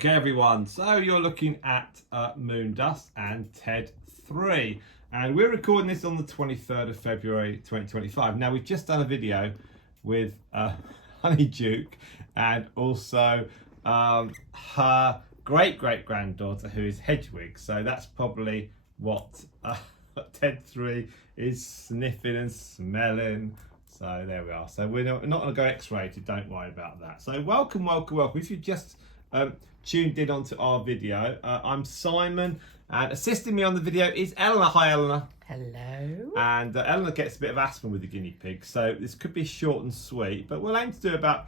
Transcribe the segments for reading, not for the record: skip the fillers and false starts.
Okay everyone, so you're looking at Moondust and TED 3, and we're recording this on the 23rd of February 2025. Now we've just done a video with Honey Duke and also her great-great-granddaughter who is Hedwig, so that's probably what TED 3 is sniffing and smelling. So there we are. So we're not going to go X-rated, don't worry about that. So welcome. If you just tuned in onto our video, I'm Simon, and assisting me on the video is Eleanor. Hi Eleanor. Hello. And Eleanor gets a bit of asthma with the guinea pig, so this could be short and sweet, but we'll aim to do about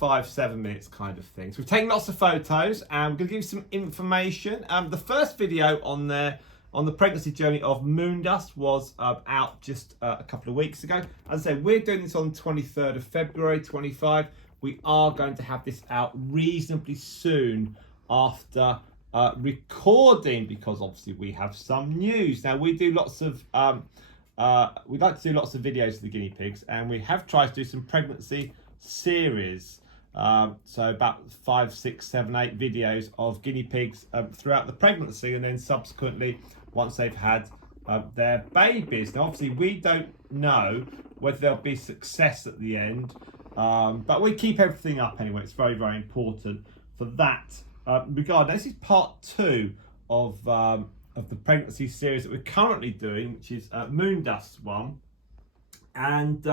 5-7 minutes kind of thing. So we've taken lots of photos and we're going to give you some information. The first video on there on the pregnancy journey of Moondust was out just a couple of weeks ago. As I say, we're doing this on the 23rd of February 25. We are going to have this out reasonably soon after recording, because obviously we have some news. Now we do lots of, we like to do lots of videos of the guinea pigs, and we have tried to do some pregnancy series. So about 5, 6, 7, 8 videos of guinea pigs throughout the pregnancy, and then subsequently once they've had their babies. Now obviously we don't know whether there'll be success at the end, but we keep everything up anyway. It's very, very important for that regard. Now, this is part 2 of the pregnancy series that we're currently doing, which is Moondust 1, and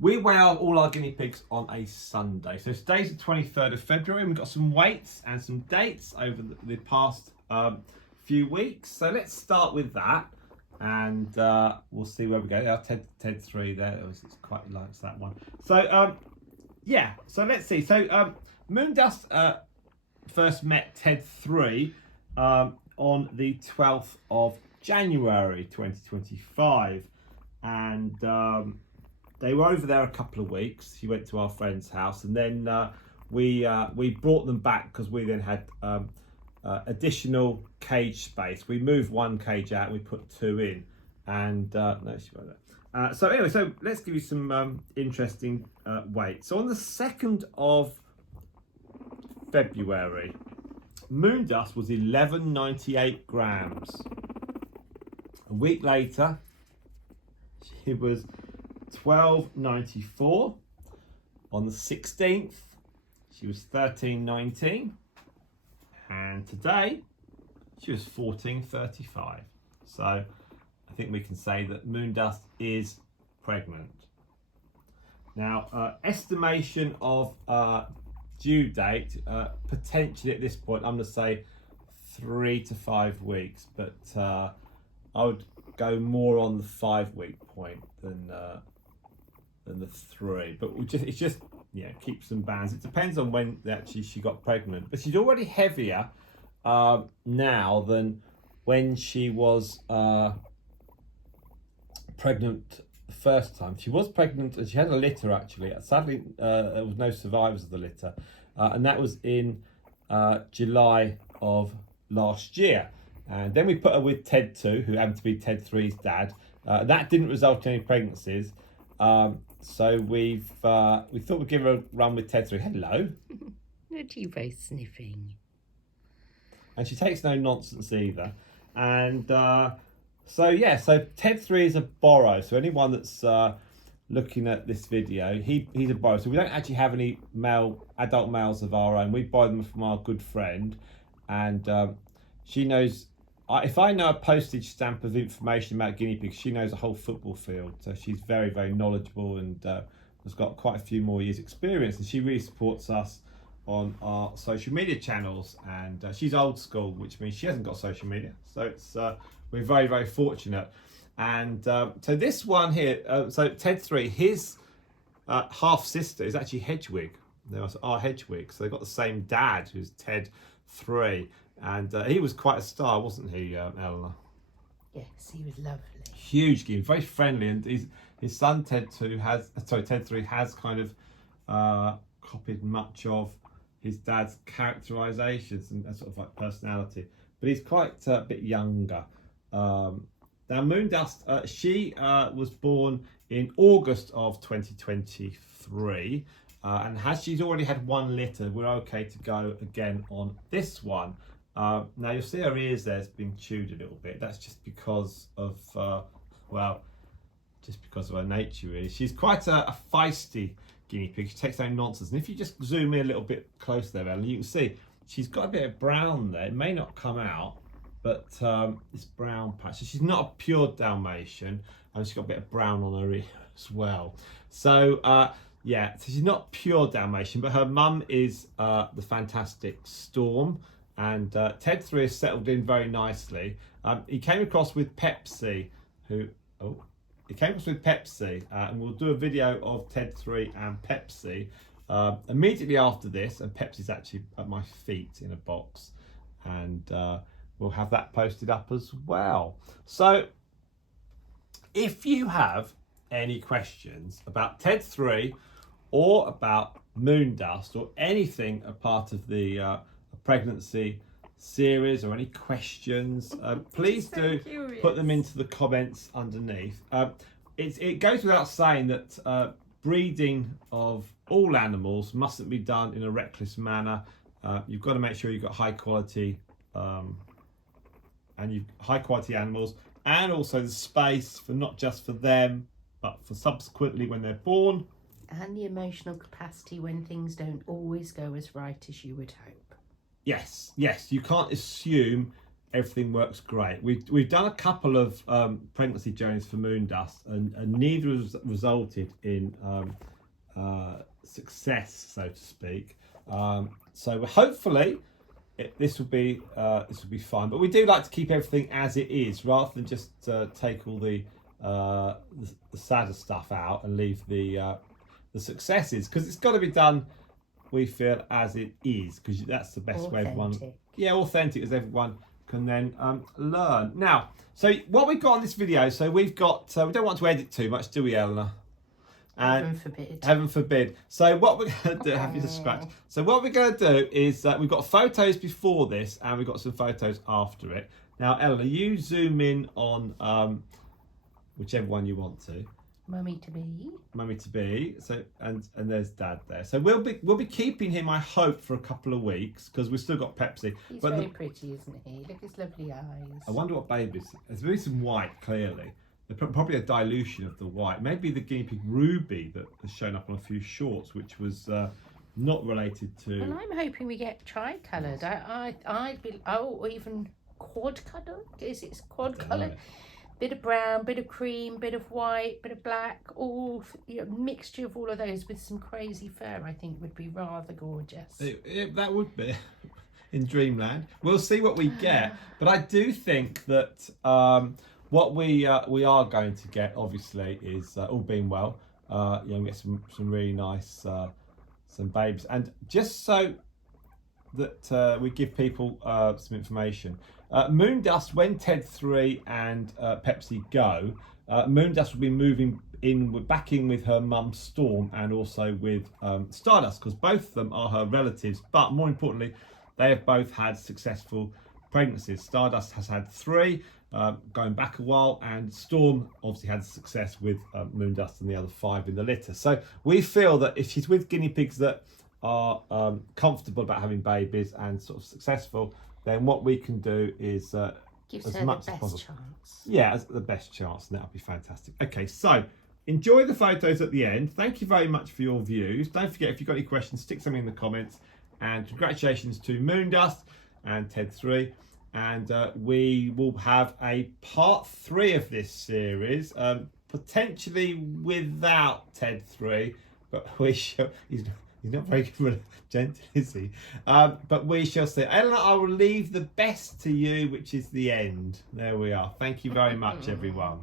we weigh all our guinea pigs on a Sunday. So today's the 23rd of February, and we've got some weights and some dates over the past few weeks. So let's start with that, and we'll see where we go. TED 3 there, it's quite likes that one. So yeah, so let's see. So Moondust first met TED 3 on the 12th of January 2025, and they were over there a couple of weeks. She went to our friend's house, and then we brought them back because we then had additional cage space. We moved one cage out and we put 2 in, and no, she won't. So anyway, so let's give you some interesting weights. So on the 2nd of February, Moondust was 1198 grams. A week later, she was 1294. On the 16th, she was 1319, and today she was 1435. So I think we can say that Moondust is pregnant. Now, estimation of due date, potentially at this point, I'm going to say 3 to 5 weeks, but I would go more on the 5-week point than the 3. But it's just keep some bands. It depends on when actually she got pregnant, but she's already heavier now than when she was pregnant the first time. She was pregnant and she had a litter actually. Sadly, there was no survivors of the litter, and that was in July of last year. And then we put her with TED 2, who happened to be TED 3's dad. That didn't result in any pregnancies, so we thought we'd give her a run with TED 3. Hello. What are you both sniffing? And she takes no nonsense either. And so TED 3 is a borrow. So anyone that's looking at this video, he's a borrow. So we don't actually have any adult males of our own. We buy them from our good friend, and she knows. If I know a postage stamp of information about guinea pigs, she knows a whole football field. So she's very, very knowledgeable, and has got quite a few more years experience, and she really supports us on our social media channels. And she's old school, which means she hasn't got social media. So it's we're very, very fortunate. And so this one here, so TED 3, his half sister is actually Hedwig. They are Hedwig, so they've got the same dad, who's TED 3. And he was quite a star, wasn't he, Eleanor? Yes, he was lovely. Huge game, very friendly, and his son TED 3 has kind of copied much of his dad's characterizations and sort of like personality, but he's quite a bit younger. Now Moondust, she was born in August of 2023, and as she's already had one litter, we're okay to go again on this one. Now you'll see her ears there's been chewed a little bit. That's just because of, just because of her nature really. She's quite a feisty guinea pig. She takes no nonsense. And if you just zoom in a little bit closer there, Ellen, you can see she's got a bit of brown there. It may not come out, but this brown patch. So she's not a pure Dalmatian, and she's got a bit of brown on her ear as well. So yeah, so she's not pure Dalmatian, but her mum is the fantastic Storm, and Ted 3 has settled in very nicely. He came across with Pepsi, and we'll do a video of Ted 3 and Pepsi immediately after this, and Pepsi's actually at my feet in a box, and we'll have that posted up as well. So if you have any questions about Ted 3 or about Moondust or anything a part of the pregnancy series, or any questions, please do put them into the comments underneath. It goes without saying that breeding of all animals mustn't be done in a reckless manner. You've got to make sure you've got high quality animals, and also the space for not just for them, but for subsequently when they're born. And the emotional capacity when things don't always go as right as you would hope. Yes, you can't assume everything works great. We've done a couple of pregnancy journeys for Moondust, and neither has resulted in success, so to speak. So hopefully this will be fine. But we do like to keep everything as it is, rather than just take all the sadder stuff out and leave the successes, because it's got to be done, we feel, as it is, because that's the best way everyone, authentic, as everyone can then learn. Now, so what we've got on this video, so we've got, we don't want to edit too much, do we, Eleanor? And Heaven forbid. Heaven forbid. So what we're going to do, happy to scratch. So what we're going to do is we've got photos before this, and we've got some photos after it. Now, Eleanor, you zoom in on whichever one you want to. Mummy to be. Mummy to be. So and there's Dad there. So we'll be keeping him, I hope, for a couple of weeks, because we've still got Pepsi. He's very pretty, isn't he? Look at his lovely eyes. I wonder what babies. There's really some white, clearly. They're probably a dilution of the white. Maybe the guinea pig Ruby that has shown up on a few shorts, which was not related to. Well, I'm hoping we get tri-coloured. I'd be, or even quad-coloured. Is it quad-coloured? Bit of brown, bit of cream, bit of white, bit of black, all mixture of all of those with some crazy fur. I think would be rather gorgeous. That would be in dreamland. We'll see what we get, but I do think that what we are going to get, obviously, is all being well. We get some really nice some babies, and just so that we give people some information. Moondust, when Ted 3 and Pepsi go, Moondust will be moving back in with her mum Storm, and also with Stardust, because both of them are her relatives, but more importantly, they have both had successful pregnancies. Stardust has had 3, going back a while, and Storm obviously had success with Moondust and the other 5 in the litter. So we feel that if she's with guinea pigs that are comfortable about having babies and sort of successful, then what we can do is gives as her much the as best possible. chance. Yeah, as the best chance, and that'll be fantastic. Okay, so enjoy the photos at the end. Thank you very much for your views. Don't forget, if you've got any questions, stick something in the comments. And congratulations to Moondust and Ted 3. And we will have a part 3 of this series, potentially without Ted 3, but we shall. He's not very gentle, is he? But we shall see. Eleanor, I will leave the best to you, which is the end. There we are. Thank you very much, everyone.